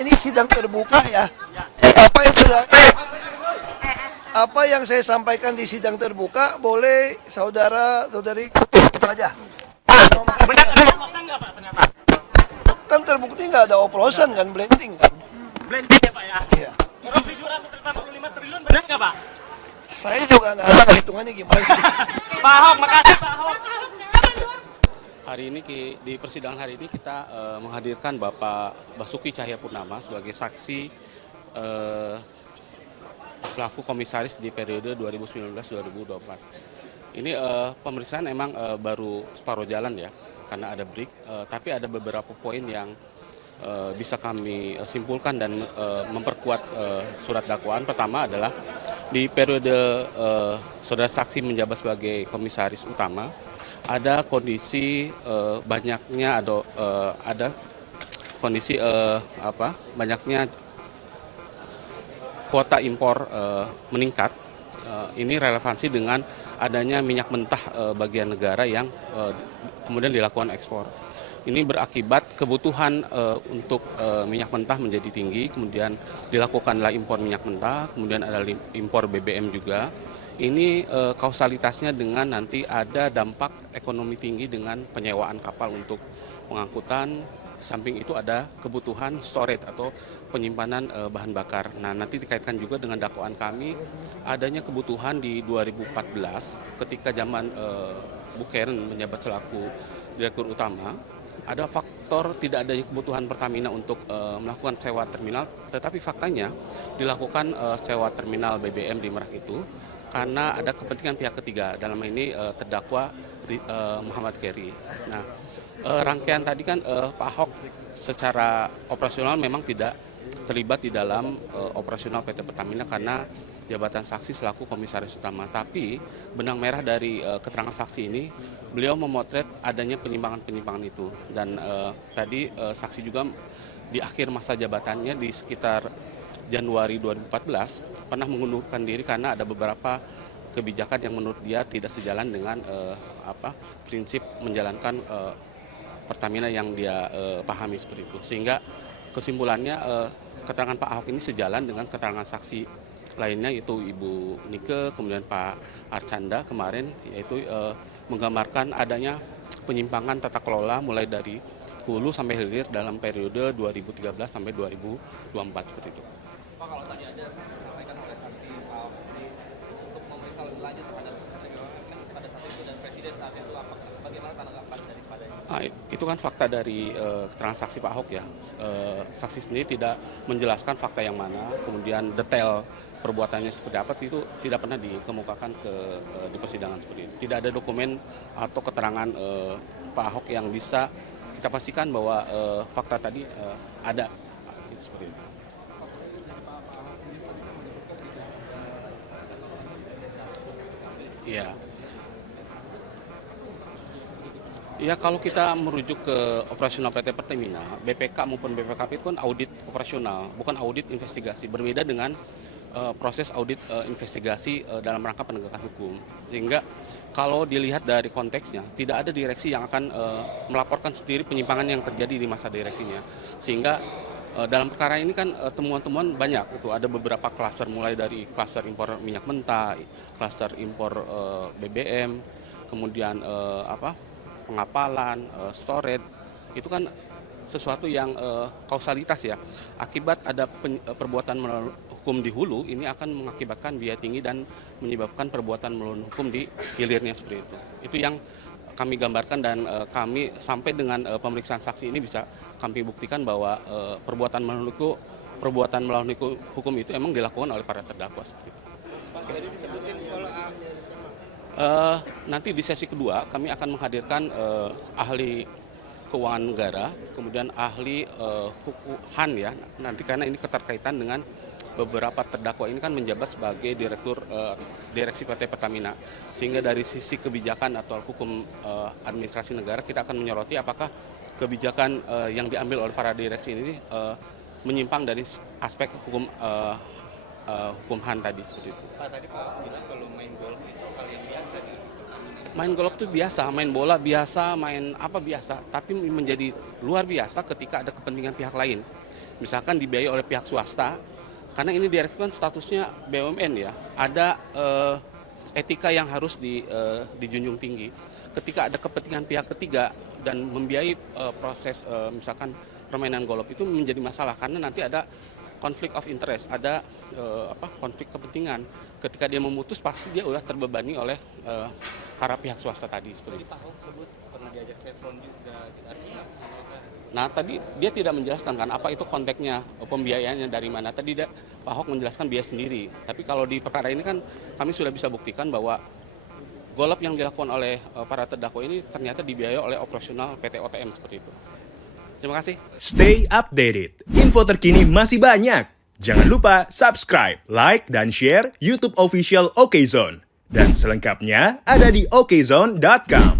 ini sidang terbuka ya. Apa yang saya sampaikan di sidang terbuka boleh saudara-saudari kutip itu aja. Benar ada oplosan nggak Pak ternyata? Kan terbukti nggak ada oplosan kan, blending kan. Blending ya Pak ya? Iya. Korupsi 285 triliun benar nggak Pak? Saya juga nggak tahu hitungannya gimana. Pak Ahok, makasih Pak Ahok. Hari ini di persidangan hari ini kita menghadirkan Bapak Basuki Cahayapurnama sebagai saksi selaku komisaris di periode 2019-2024. Ini pemeriksaan emang baru separuh jalan ya, karena ada break, tapi ada beberapa poin yang bisa kami simpulkan dan memperkuat surat dakwaan. Pertama adalah di periode saudara saksi menjabat sebagai komisaris utama, ada kondisi banyaknya ada kondisi banyaknya kuota impor meningkat. Ini relevansi dengan adanya minyak mentah bagian negara yang kemudian dilakukan ekspor. Ini berakibat kebutuhan untuk minyak mentah menjadi tinggi, kemudian dilakukanlah impor minyak mentah, kemudian ada impor BBM juga. Ini kausalitasnya dengan nanti ada dampak ekonomi tinggi dengan penyewaan kapal untuk pengangkutan. Samping itu ada kebutuhan storage atau penyimpanan bahan bakar. Nah, nanti dikaitkan juga dengan dakwaan kami adanya kebutuhan di 2014 ketika zaman Bu Karen menjabat selaku direktur utama, ada faktor tidak adanya kebutuhan Pertamina untuk melakukan sewa terminal, tetapi faktanya dilakukan sewa terminal BBM di Merak itu karena ada kepentingan pihak ketiga, dalam ini terdakwa Muhammad Keri. Nah, rangkaian tadi kan Pak Ahok secara operasional memang tidak terlibat di dalam operasional PT Pertamina karena jabatan saksi selaku komisaris utama. Tapi benang merah dari keterangan saksi ini, beliau memotret adanya penyimpangan-penyimpangan itu. Dan tadi saksi juga di akhir masa jabatannya di sekitar Januari 2014 pernah mengundurkan diri karena ada beberapa kebijakan yang menurut dia tidak sejalan dengan prinsip menjalankan Pertamina yang dia pahami seperti itu. Sehingga kesimpulannya keterangan Pak Ahok ini sejalan dengan keterangan saksi lainnya, yaitu Ibu Nike, kemudian Pak Arcanda kemarin, yaitu menggambarkan adanya penyimpangan tata kelola mulai dari hulu sampai hilir dalam periode 2013 sampai 2024 seperti itu. Pak, kalau tadi ada disampaikan oleh saksi Pak Ahok sendiri untuk memeriksa lebih lanjut terhadap pada saat itu dan Presiden saat itu, bagaimana tanggapan daripada itu? Nah, itu kan fakta dari keterangan saksi Pak Ahok ya. Saksi sendiri tidak menjelaskan fakta yang mana, kemudian detail perbuatannya seperti apa, itu tidak pernah dikemukakan di persidangan seperti itu. Tidak ada dokumen atau keterangan Pak Ahok yang bisa kita pastikan bahwa fakta tadi ada seperti itu. Iya. Ya, kalau kita merujuk ke operasional PT Pertamina, BPK maupun BPKP itu kan audit operasional, bukan audit investigasi. Berbeda dengan proses audit investigasi dalam rangka penegakan hukum. Sehingga kalau dilihat dari konteksnya, tidak ada direksi yang akan melaporkan sendiri penyimpangan yang terjadi di masa direksinya. Sehingga dalam perkara ini kan temuan-temuan banyak. Itu ada beberapa klaster, mulai dari klaster impor minyak mentah, klaster impor BBM, kemudian pengapalan, storage, itu kan sesuatu yang kausalitas ya. Akibat ada perbuatan melawan hukum di hulu, ini akan mengakibatkan biaya tinggi dan menyebabkan perbuatan melawan hukum di hilirnya seperti itu. Itu yang kami gambarkan dan kami sampai dengan pemeriksaan saksi ini bisa kami buktikan bahwa perbuatan melawan hukum itu emang dilakukan oleh para terdakwa seperti itu. Pak, tadi disebutin kalau Nanti di sesi kedua kami akan menghadirkan ahli keuangan negara, kemudian ahli hukum HAN ya, nanti karena ini keterkaitan dengan beberapa terdakwa ini kan menjabat sebagai direksi PT Pertamina, sehingga dari sisi kebijakan atau hukum administrasi negara kita akan menyoroti apakah kebijakan yang diambil oleh para direksi ini menyimpang dari aspek hukum HAN tadi seperti itu. Pak, tadi Pak bilang kalau main golf itu hal yang biasa di Pertamina. Main golf itu biasa, main bola biasa, main apa biasa, tapi menjadi luar biasa ketika ada kepentingan pihak lain misalkan dibiayai oleh pihak swasta, karena ini direksi kan statusnya BUMN ya, ada etika yang harus dijunjung tinggi. Ketika ada kepentingan pihak ketiga dan membiayai proses misalkan permainan golf itu menjadi masalah karena nanti ada konflik of interest, ada konflik kepentingan. Ketika dia memutus pasti dia udah terbebani oleh para pihak swasta tadi seperti itu. Pak Ahok sebut pernah diajak Chevron juga, artinya apakah Nah tadi dia tidak menjelaskan kan apa itu konteksnya, pembiayaannya dari mana. Tadi Pak Ahok menjelaskan biaya sendiri. Tapi kalau di perkara ini kan kami sudah bisa buktikan bahwa golop yang dilakukan oleh para terdakwa ini ternyata dibiayai oleh operasional PT OTM seperti itu. Terima kasih. Stay updated. Info terkini masih banyak. Jangan lupa subscribe, like, dan share YouTube official OKZone. Dan selengkapnya ada di okezone.com.